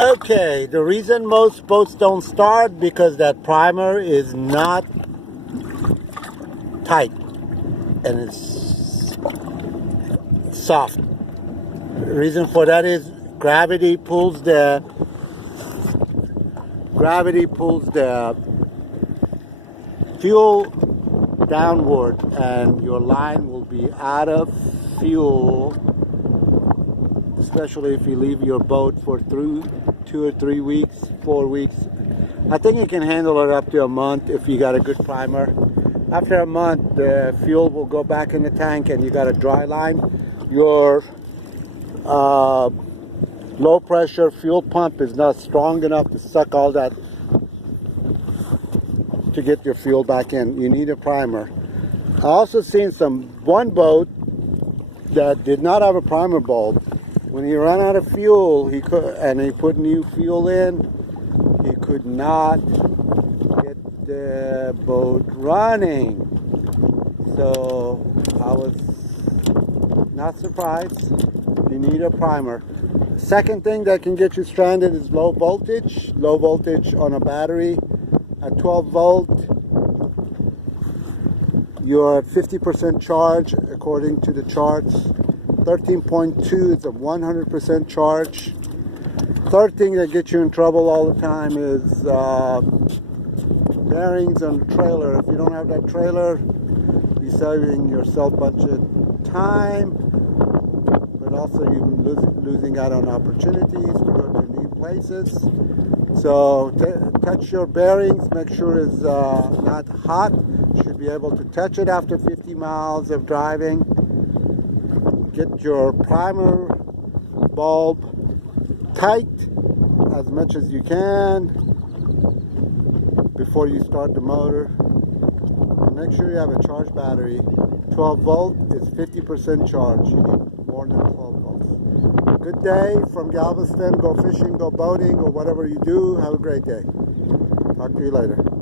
Okay, the reason most boats don't start because that primer is not tight and it's soft. The reason for that is gravity pulls the fuel downward and your line will be out of fuel, especially if you leave your boat for 2 or 3 weeks, 4 weeks. I think you can handle it up to a month if you got a good primer. After a month, the fuel will go back in the tank and you got a dry line. Your low pressure fuel pump is not strong enough to suck all that to get your fuel back in. You need a primer. I also seen one boat that did not have a primer bulb. When he ran out of fuel, he put new fuel in, he could not get the boat running. So I was not surprised. You need a primer. Second thing that can get you stranded is low voltage. Low voltage on a battery at 12 volt. You're at 50% charge according to the charts. 13.2 is a 100% charge. Third thing that gets you in trouble all the time is bearings on the trailer. If you don't have that trailer, you're saving yourself a bunch of time, but also you're losing out on opportunities to go to new places. So touch your bearings, make sure it's not hot. You should be able to touch it after 50 miles of driving. Get your primer bulb tight as much as you can before you start the motor. And make sure you have a charged battery. 12 volt is 50% charge. You need more than 12 volts. Good day from Galveston. Go fishing, go boating, or whatever you do. Have a great day. Talk to you later.